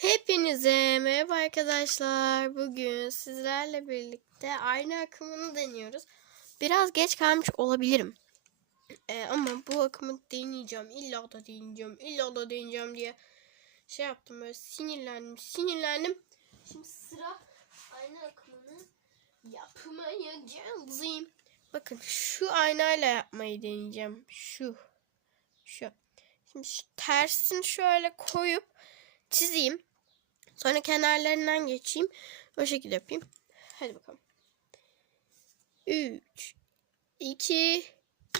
Hepinize merhaba arkadaşlar. Bugün sizlerle birlikte aynı akımını deniyoruz. Biraz geç kalmış olabilirim. Ee, ama bu akımı deneyeceğim. İlla da deneyeceğim. İlla da deneyeceğim diye şey yaptım böyle sinirlendim. Sinirlendim. Şimdi sıra aynı akımını yapmaya geldim. Bakın şu aynayla yapmayı deneyeceğim. Şu. Şu. Şimdi şu tersini şöyle koyup çizeyim. Sonra kenarlarından geçeyim. O şekilde yapayım. Hadi bakalım. 3 2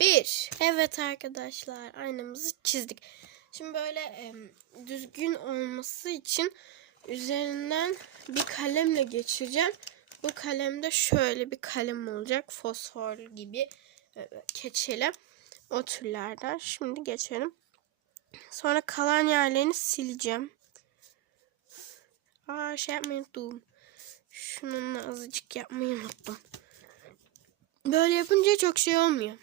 1 Evet arkadaşlar aynamızı çizdik. Şimdi böyle em, düzgün olması için üzerinden bir kalemle geçireceğim. Bu kalemde şöyle bir kalem olacak. Fosfor gibi e, keçeli. O türlerden. Şimdi geçelim. Sonra kalan yerlerini sileceğim. Aa şey yapmayı unuttum. Şununla azıcık yapmayı unuttum. Böyle yapınca çok şey olmuyor.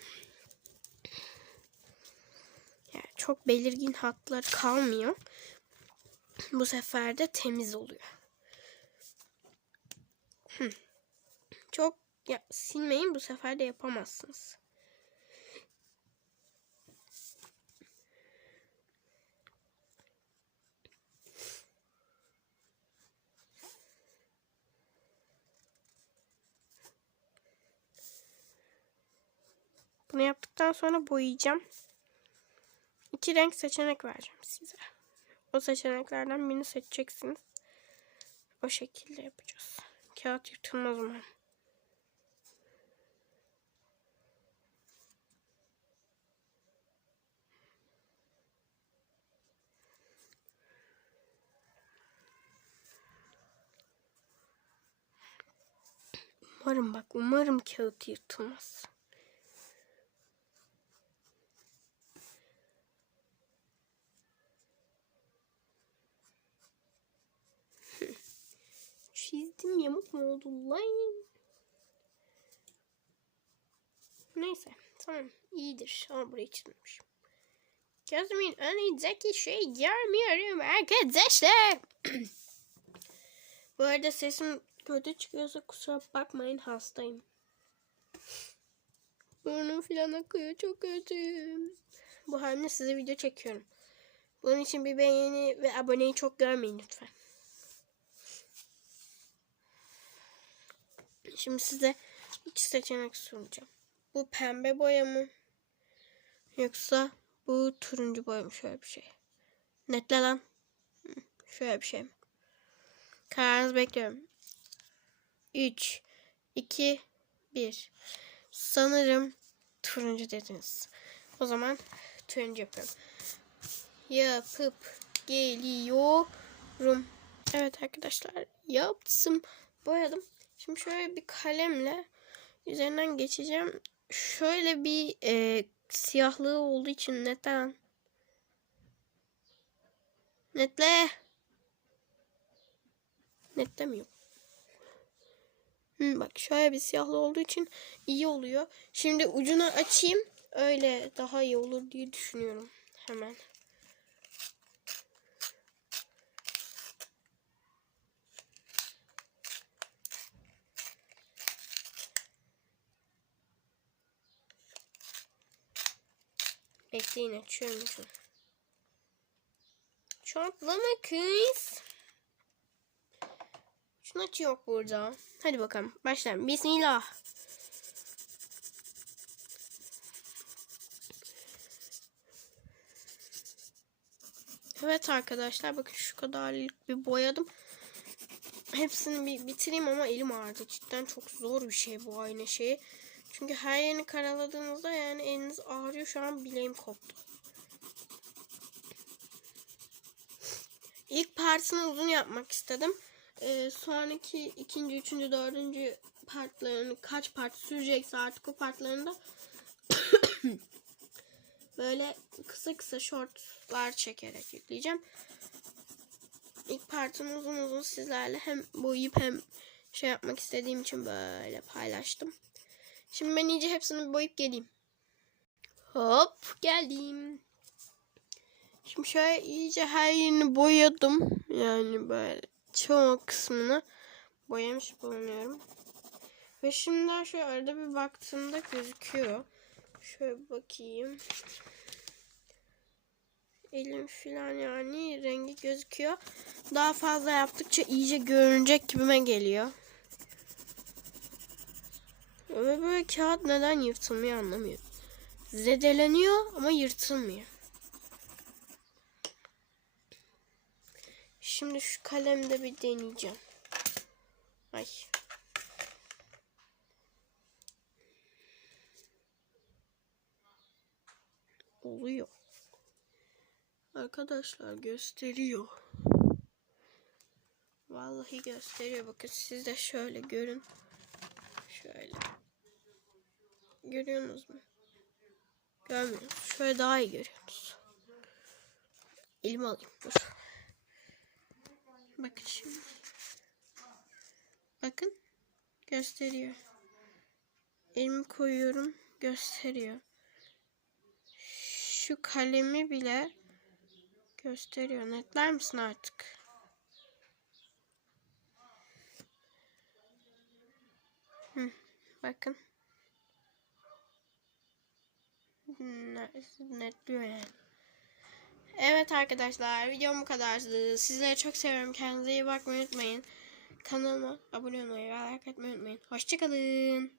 Yani çok belirgin hatlar kalmıyor. Bu sefer de temiz oluyor. Çok ya, silmeyin bu sefer de yapamazsınız. Bunu yaptıktan sonra boyayacağım. İki renk seçenek vereceğim size. O seçeneklerden birini seçeceksiniz. O şekilde yapacağız. Kağıt yırtılmaz umarım. Umarım bak umarım kağıt yırtılmaz. Yamuk mu oldu lan? Neyse tamam iyidir ama burayı çizmemişim. Gözümün önündeki şey görmüyorum arkadaşlar. Bu arada sesim kötü çıkıyorsa kusura bakmayın hastayım. Burnum falan akıyor çok kötü. Bu halde size video çekiyorum. Bunun için bir beğeni ve aboneyi çok görmeyin lütfen. Şimdi size iki seçenek sunacağım. Bu pembe boya mı? Yoksa bu turuncu boya mı? Şöyle bir şey. Netle lan. Şöyle bir şey mi? Kararınızı bekliyorum. 3, 2, 1. Sanırım turuncu dediniz. O zaman turuncu yapıyorum. Yapıp geliyorum. Evet arkadaşlar yaptım. Boyadım. Şimdi şöyle bir kalemle üzerinden geçeceğim. Şöyle bir e, siyahlığı olduğu için netten. Netle. Netlemiyor. Hı, bak şöyle bir siyahlı olduğu için iyi oluyor. Şimdi ucunu açayım. Öyle daha iyi olur diye düşünüyorum. Hemen. Bekleyin açıyorum ucunu. Çotlama kız. Şunu açıyor burada. Hadi bakalım. Başlayalım. Bismillah. Evet arkadaşlar bakın şu kadarlık bir boyadım. Hepsini bir bitireyim ama elim ağrıdı. Cidden çok zor bir şey bu aynı şey. Çünkü her yerini karaladığınızda yani eliniz ağrıyor. Şu an bileğim koptu. İlk partini uzun yapmak istedim. Ee, sonraki ikinci, üçüncü, dördüncü partlarını kaç part sürecekse artık o partlarında böyle kısa kısa shortlar çekerek yükleyeceğim. İlk partımı uzun uzun sizlerle hem boyayıp hem şey yapmak istediğim için böyle paylaştım. Şimdi ben iyice hepsini boyayıp geleyim. Hop geldim. Şimdi şöyle iyice her yerini boyadım. Yani böyle çoğu kısmını boyamış bulunuyorum. Ve şimdi şöyle arada bir baktığımda gözüküyor. Şöyle bakayım. Elim filan yani rengi gözüküyor. Daha fazla yaptıkça iyice görünecek gibime geliyor. Ve böyle kağıt neden yırtılmıyor anlamıyorum. Zedeleniyor ama yırtılmıyor. Şimdi şu kalemde bir deneyeceğim. Ay. Oluyor. Arkadaşlar gösteriyor. Vallahi gösteriyor. Bakın siz de şöyle görün. Şöyle. Görüyorsunuz mu? Görmüyorsunuz. Şöyle daha iyi görüyorsunuz. Elimi alayım. Dur. Bakın şimdi. Bakın. Gösteriyor. Elimi koyuyorum. Gösteriyor. Şu kalemi bile gösteriyor. Netler misin artık? Hı, bakın. Netliyor yani. Evet arkadaşlar videom bu kadardı. Sizleri çok seviyorum. Kendinize iyi bakmayı unutmayın. Kanalıma abone olmayı ve like etmeyi unutmayın. Hoşçakalın.